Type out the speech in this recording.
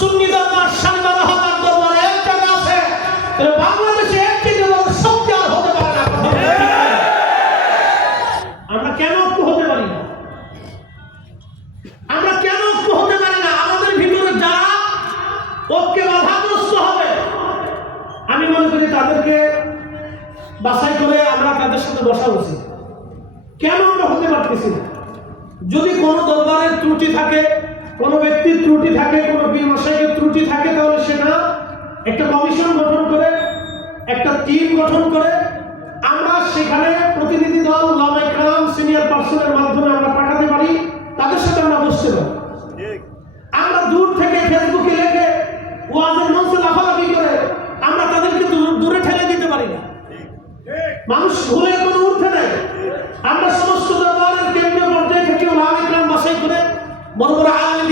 সুন্নি দরবার শানবারা হওয়ার দরবার এক জায়গা আছে, বাংলাদেশে একটি দরবার শক্তি আর হতে পারে না। আমরা কেন ঐক্য হতে পারি না? আমরা কেন ঐক্য হতে পারি না? আমাদের ভিতরে যারা ঐক্যে বাধাগ্রস্ত হবে, আমি মনে করি তাদেরকে বাছাই করে আমরা তাদের সাথে বসা উচিত। কেন আমরা হতে পারতেছি না? যদি কোনো দরবারের ত্রুটি থাকে, কোনো ব্যক্তির ত্রুটি থাকে, কোনো পীর মশাইয়ের ত্রুটি থাকে, তাহলে সেটা একটা কমিশন গঠন করে, একটা টিম গঠন করে আমরা সেখানে প্রতিনিধি দল, উলামা ইকরাম, সিনিয়র পার্সনের মাধ্যমে আমরা পাঠাতে পারি, তাদের সাথে আমরা বসতে পারি। আমরা দূর থেকে ফেসবুকে লিখে ওয়াজের মঞ্চে লাফালাফি করে আমরা তাদেরকে দূরে ঠেলে দিতে পারি না। মানুষ ভুলের কোনো ঊর্ধ্বে নেই। আমরা সমস্ত দরবারের কেন্দ্রীয় পর্যায়ে থেকে উলামা ইকরাম বাছাই করে বড় বড় আলেম